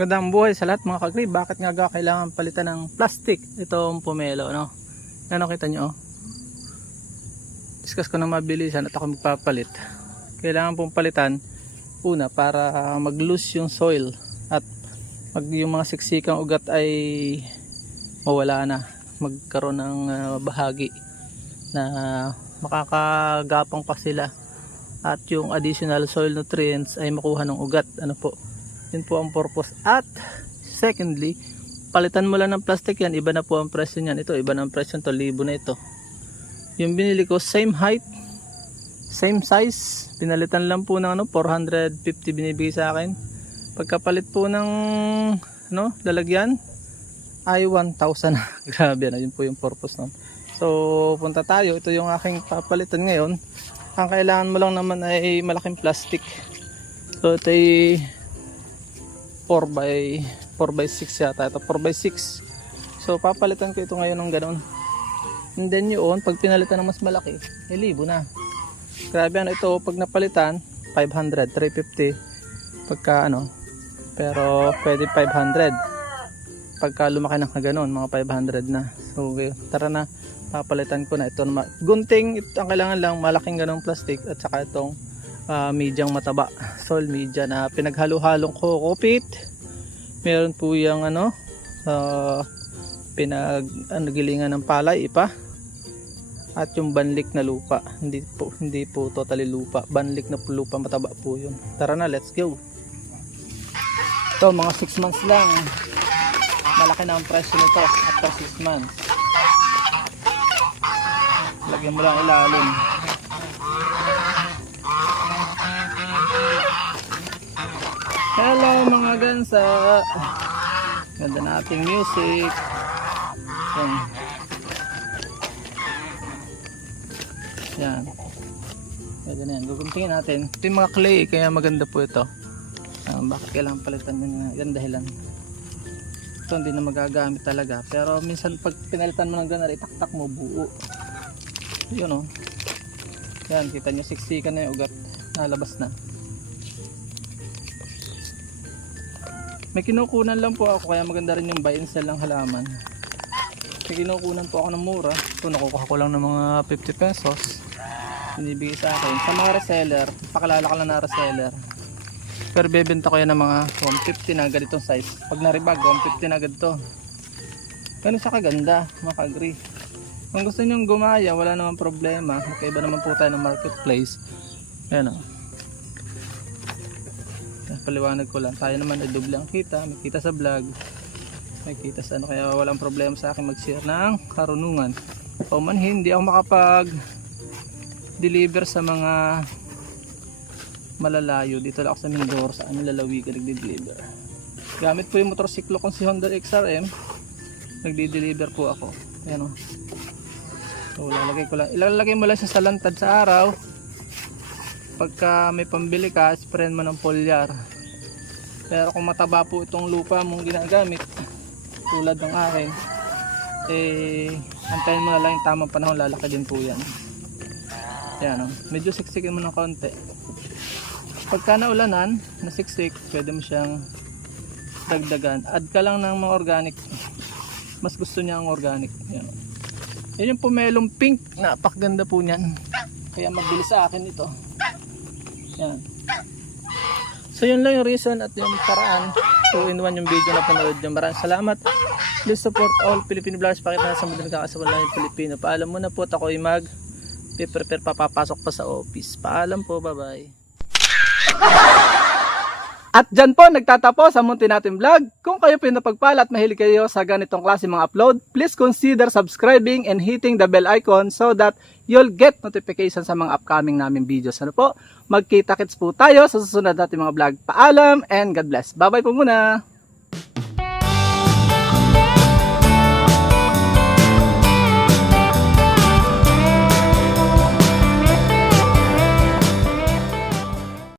Magandang buhay sa lahat mga ka-grip. Bakit nga kailangan palitan ng plastic itong pomelo, no? Ano kita nyo, oh? Discuss ko na mabilisan at ako magpapalit. Kailangan pong palitan una para mag-loose yung soil at yung mga siksikang ugat ay mawala na, magkaroon ng bahagi na makakagapang pa sila at yung additional soil nutrients ay makuha ng ugat. Ano po, yun po ang purpose. At secondly, palitan mo lang ng plastic yan, iba na po ang presyo niyan. Ito, iba na ang presyo nito, libo na ito. Yung binili ko, same height, same size, pinalitan lang po ng 450 binibigay sa akin. Pagkapalit po ng lalagyan ay 1,000 na. Grabe na, yun po yung purpose nun. So punta tayo, ito yung aking papalitan ngayon. Ang kailangan mo lang naman ay malaking plastic. So ito ay 4x6 yata, ito 4x6. So papalitan ko ito ngayon ng ganun. And then yun, pag pinalitan ng mas malaki, libo na. Grabe ano ito, pag napalitan 500, 350 pagka pero pwede 500 pagka lumaki ng ganun, mga 500 na. So okay, tara na, papalitan ko na ito. Gunting, ito ang kailangan lang, malaking ganung plastic at saka itong medyang mataba, soil media na pinaghalo-halong kokopit. Meron po yung gilingan ng palay ipa at yung banlik na lupa. Hindi po totally lupa, banlik na lupa, mataba po yun. Tara na, let's go. Ito mga 6 months lang, malaki na ang presyo nito after 6 months. Lagyan mo lang ilalim. Hello mga gansa, ganda na ating music. Yan, ganda na yan, guguntingin natin. Ito yung mga clay, kaya maganda po ito. Bakit kailangan palitan yun? Yan dahilan. Ito hindi na magagamit talaga, pero minsan pag pinalitan mo ng gano'n, itaktak mo buo. Yun yan, kita nyo, siksikan na yung ugat, nalabas na. May kinukunan lang po ako, kaya maganda rin yung buy and sell ng halaman. May kinukunan po ako ng mura. Ito nakukuha ko lang ng mga 50 pesos. Binibigay sa akin. Sa mga reseller, pakalala ka lang na reseller. Pero bebenta ko yan ng mga 150 na ganitong size. Pag naribag, 150 na agad to. Ganun siya kaganda, maka-agree. Kung gusto nyong gumaya, wala namang problema. Magkaiba naman po tayo ng marketplace. Ayan o. Paliwanag ko lang, tayo naman ay doble ang kita, may kita sa vlog, may kita sa kaya walang problema sa akin mag-share ng karunungan. O man hindi ako makapag deliver sa mga malalayo, dito lang ako sa Mindoro, sa lalawigan nagde-deliver. Gamit po yung motorsiklo kong si Honda XRM, nagde-deliver po ako. Ayan o. So lalagay ko lang, ilalagay mo lang siya sa lantad sa araw. Pagka may pambili ka, sprayan mo ng foliar. Pero kung mataba po itong lupa mong ginagamit, tulad ng akin, antayin mo na lang yung tamang panahon, lalaki din po yan. Yan medyo siksikin mo ng konti. Pagka naulanan, nasiksik, pwede mo siyang dagdagan. Add ka lang ng mga organic. Mas gusto niya ang organic. Yan yung pomelong pink, napakaganda po niyan. Kaya magbili sa akin ito. Yan. So yun lang yung reason at yung paraan. 2-in-1 yung video na panood nyo. Maraming salamat. Please support all Filipino vloggers. Pakita na sa mga nakakasabot lang yung Pilipino. Paalam muna po at ako ay prepare papapasok pa sa office. Paalam po, bye bye. At dyan po nagtatapos ang munti natin vlog. Kung kayo pinapagpala at mahilig kayo sa ganitong klase mga upload, please consider subscribing and hitting the bell icon so that you'll get notification sa mga upcoming namin videos. Magkita-kits po tayo sa susunod natin mga vlog. Paalam and God bless. Bye bye po muna.